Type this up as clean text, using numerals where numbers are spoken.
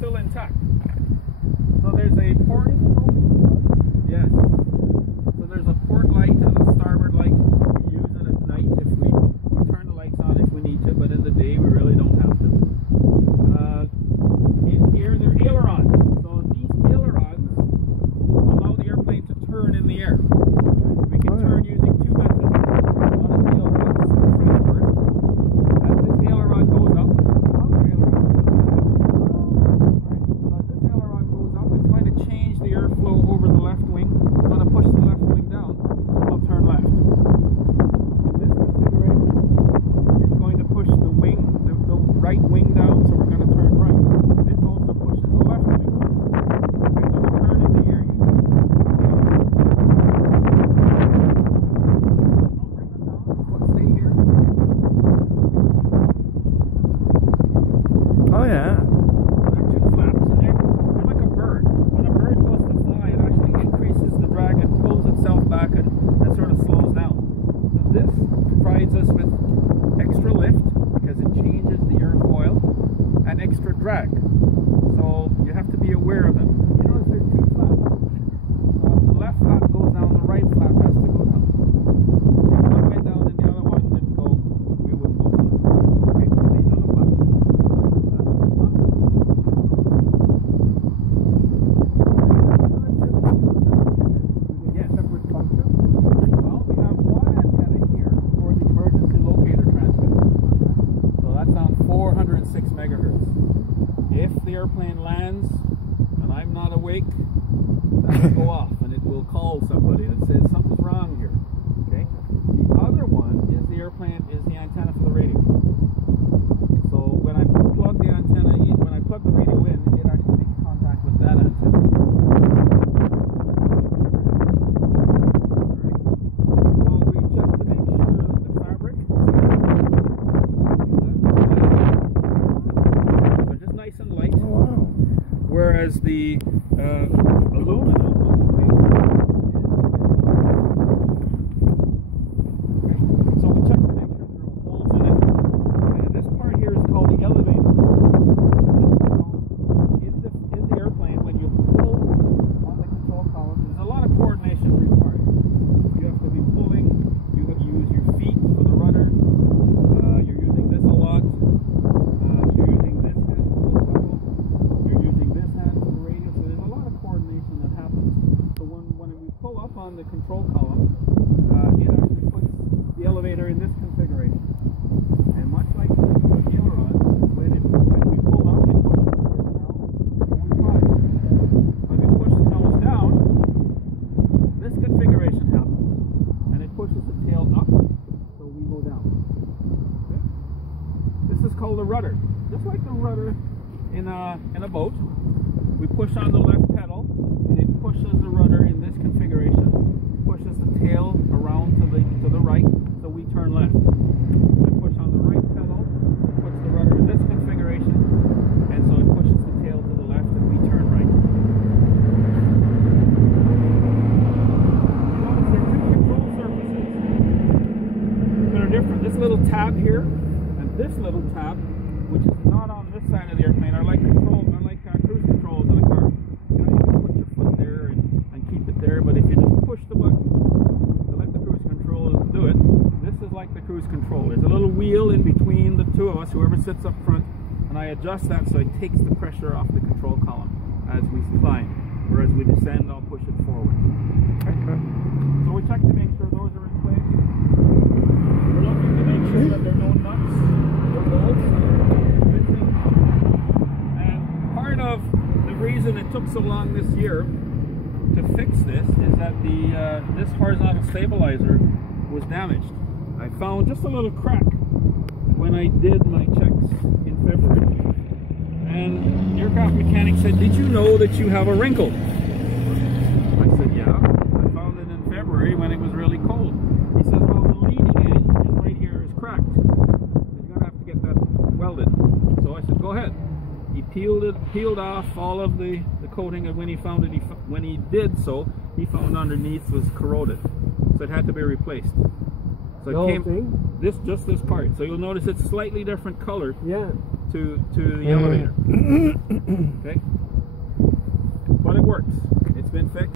still intact. So there's a port. Yes. So there's a port light and a starboard light. We use it at night if we turn the lights on if we need to, but in the day we really don't have to. In here they're ailerons. So these ailerons allow the airplane to turn in the air. We can turn using two methods. One is the aileron forward. As this aileron goes up, it's going to change the airflow over the left wing. It's going to push the left wing down, so it'll turn left. In this configuration, it's going to push the wing, the right wing down, so we're going to turn right. This also pushes the left wing up. Okay, so we turn in the air using I'll bring them down. Let's stay here. Oh yeah. There are two flaps, and they're like a bird. When a bird goes to fly, it actually increases the drag and pulls itself back and sort of slows down. So this provides us with extra lift because it changes the airfoil and extra drag. So you have to be aware of them. You notice there are two flaps. So if the left flap goes down, the right flap has to go down. If one went down and the other one didn't go, we wouldn't go fly. Okay, so these are the flaps. Yes. Well, we have one antenna here for the emergency locator transmitter. So that's on 406 megahertz. If the airplane lands and I'm not awake, that will go off and it will call somebody and it says something's wrong here. Okay. The other one is the antenna for the radio. So when I plug the antenna in, when I plug the radio in, it actually makes contact with that antenna. So we check to make sure that the fabric is so just nice and light. Oh, wow. Whereas the aluminum on the wing is so we check to make sure there are holes in it. And this part here is called the elevator. In the airplane, when you pull on the control column, there's a lot of coordination required. You have to be pulling, you use your feet for the rudder, you're using this a lot, you're using this hand for the toggle, you're using this hand for the radio, so there's a lot of coordination that happens. So when we pull up on the control column, it actually puts the elevator in this configuration. And much like the aileron, when we pull up, it pushes the tail down, so we fly. When we push the nose down, this configuration happens. And it pushes the tail up, so we go down. Okay? This is called a rudder. Just like the rudder in a boat, we push on the left pedal, and it pushes the rudder in this configuration, pushes the tail around to the right, so we turn left. I push on the right pedal, it puts the rudder in this configuration, and so it pushes the tail to the left, and we turn right. You notice there are two control surfaces that are different. This little tab here, and this little tab, which is not on this side of the airplane, are like cruise controls in a car. You know, you can put your foot there and keep it there, but if you just push the button to let the cruise control do it, this is like the cruise control. There's a little wheel in between the two of us, whoever sits up front, and I adjust that so it takes the pressure off the control column as we climb, or as we descend, I'll push it forward. Okay. So we check to make sure those are in place. We're looking to make sure that there are no nuts or bolts missing. And part of the reason it took so long this year to fix this is that this horizontal stabilizer was damaged. I found just a little crack when I did my checks in February. And the aircraft mechanic said, "Did you know that you have a wrinkle?" I said, "Yeah, I found it in February when it was really cold." He says, "Well, the leading edge, which is right here, is cracked. So you're going to have to get that welded." So I said, "Go ahead." He peeled off all of the coating, and when he did so, he found underneath was corroded. So it had to be replaced. So it came, just this part. So you'll notice it's slightly different color. Yeah. to the elevator. Okay, but it works. It's been fixed.